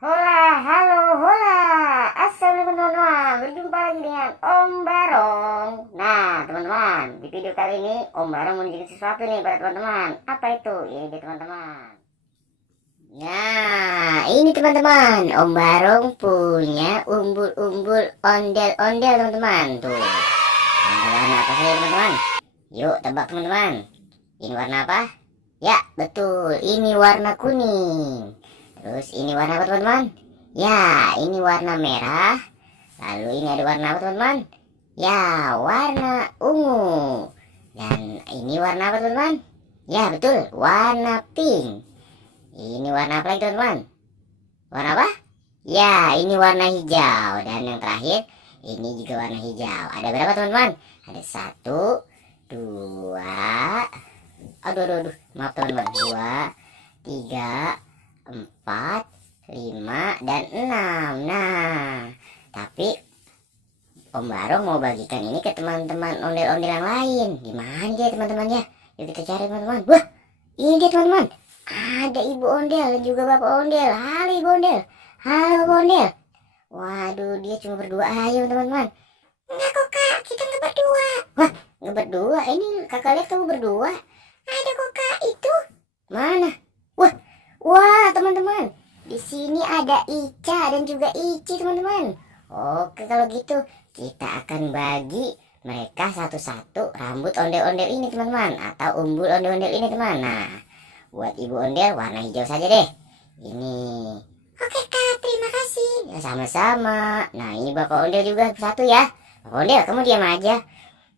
Hola, halo, hola. Assalamualaikum teman-teman. Berjumpa lagi dengan Om Barong. Nah, teman-teman, di video kali ini Om Barong mau nunjukin sesuatu nih pada teman-teman. Apa itu? Ini dia teman-teman. Nah, ini teman-teman, Om Barong punya umbul-umbul ondel-ondel teman-teman. Tuh. Ada warna apa saja teman-teman? Yuk, tebak teman-teman. Ini warna apa? Ya, betul. Ini warna kuning. Terus ini warna apa teman-teman? Ya, ini warna merah. Lalu ini ada warna apa teman-teman? Ya, warna ungu. Dan ini warna apa teman-teman? Ya, betul, warna pink. Ini warna apa lagi teman-teman? Warna apa? Ya, ini warna hijau. Dan yang terakhir, ini juga warna hijau. Ada berapa teman-teman? Ada satu, dua, aduh, maaf teman-teman. Dua, tiga, 4, 5, dan 6. Nah, tapi Om Barong mau bagikan ini ke teman-teman ondel-ondel yang lain. Gimana dia teman-teman ya? Yuk kita cari teman-teman. Wah, ini dia teman-teman. Ada ibu ondel dan juga bapak ondel. Halo ibu ondel. Halo bapak ondel. Waduh, dia cuma berdua aja teman-teman. Enggak kok kak, kita nggak berdua. Wah, nggak berdua. Ini kakak lihat kamu berdua. Ada kok kak, itu. Mana? Wah, teman-teman, di sini ada Ica dan juga Ici, teman-teman. Oke, kalau gitu kita akan bagi mereka satu-satu rambut ondel-ondel ini, teman-teman, atau umbul ondel-ondel ini, teman. Nah, buat ibu ondel warna hijau saja deh. Ini. Oke, Kak, terima kasih. Ya, sama-sama. Nah, ini bapak ondel juga satu ya. Bapak ondel, kamu diam aja.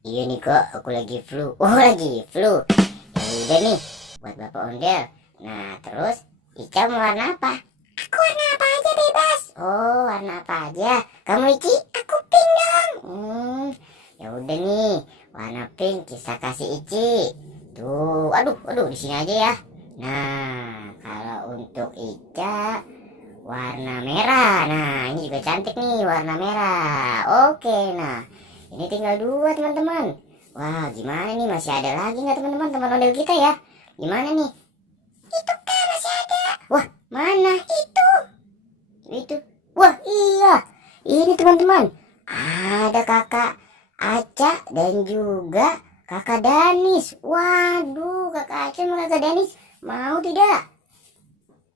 Iya nih kok, aku lagi flu. Oh, lagi flu. Ya udah nih, buat bapak ondel. Nah, terus Ica mau warna apa? Aku warna apa aja bebas. Oh, warna apa aja? Kamu Ici? Aku pink dong. Ya udah nih, warna pink kita kasih Ici. Tuh, aduh, di sini aja ya. Nah, kalau untuk Ica warna merah. Nah, ini juga cantik nih warna merah. Oke, nah ini tinggal dua teman-teman. Wah, gimana nih? Masih ada lagi nggak teman-teman teman model kita ya? Gimana nih? Itu kan masih ada. Wah, mana itu? Itu. Wah, iya. Ini teman-teman. Ada kakak Aca dan juga kakak Danis. Waduh, kakak Aca sama kakak Danis. Mau tidak?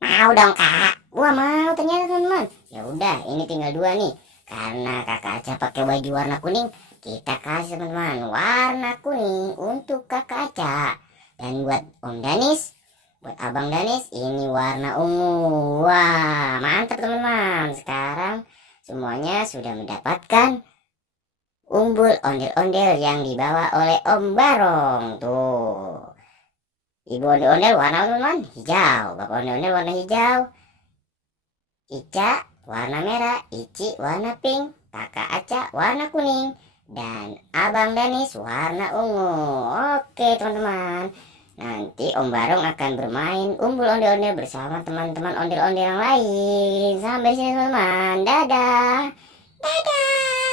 Mau dong, Kak. Wah, mau ternyata teman-teman. Ya udah, ini tinggal dua nih. Karena kakak Aca pakai baju warna kuning, kita kasih teman-teman warna kuning untuk kakak Aca. Dan buat Om Danis, buat Abang Danis ini warna ungu. Wah, mantap teman-teman. Sekarang semuanya sudah mendapatkan umbul ondel-ondel yang dibawa oleh Om Barong. Tuh. Ibu ondel-ondel warna apa teman-teman? Hijau. Bapak ondel-ondel warna hijau. Ica warna merah. Ici warna pink. Kakak Aca warna kuning. Dan Abang Danis warna ungu. Oke teman-teman. Nanti Om Barong akan bermain umbul ondel-ondel bersama teman-teman ondel-ondel yang lain. Sampai sini teman-teman. Dadah. Dadah.